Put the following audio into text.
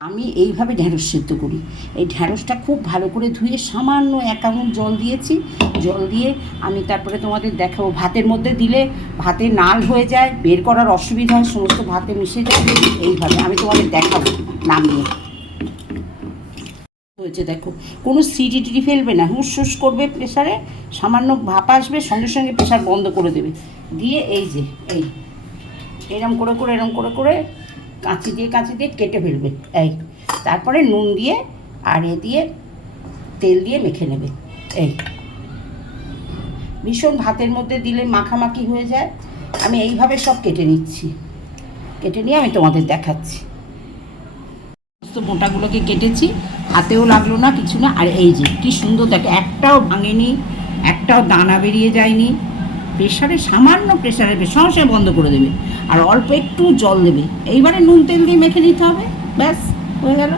আমি এইভাবে ঢ্যাঁড়স সিদ্ধ করি। এই ঢ্যাঁড়সটা খুব ভালো করে ধুয়ে সামান্য 1 আঙুল জল দিয়েছি। জল দিয়ে আমি তারপরে তোমাদের দেখাবো। ভাতের মধ্যে দিলে ভাতে নাল হয়ে যায়, বের করার অসুবিধা হয়, সমস্ত ভাতে মিশে যায়। এইভাবে আমি তোমাদের দেখাবো নামিয়ে। হয়েছে দেখো, কোনো সিটি টিটি ফেলবে না, হুস হুস করবে প্রেশারে, সামান্য ভাপ আসবে, সঙ্গে সঙ্গে প্রেশার বন্ধ করে দেবে। দিয়ে এই যে এরম করে করে এরম করে করে কাঁচি দিয়ে কেটে ফেলবে। এই তারপরে নুন দিয়ে আর দিয়ে তেল দিয়ে মেখে নেবে। এই ভীষণ ভাতের মধ্যে দিলে মাখামাখি হয়ে যায়। আমি এইভাবে সব কেটে নিচ্ছি, কেটে নিয়ে আমি তোমাদের দেখাচ্ছি। সমস্ত মোটাগুলোকে কেটেছি, হাতেও লাগলো না, কিছু না। আর এই যে কী সুন্দর দেখো, একটাও ভাঙেনি, একটাও দানা বেরিয়ে যায়নি। প্রেশারে সামান্য প্রেশারে সঙ্গে বন্ধ করে দেবে আর অল্প একটু জল দেবে। এইবারে নুন তেল দিয়ে মেখে নিতে হবে, ব্যাস হয়ে গেল।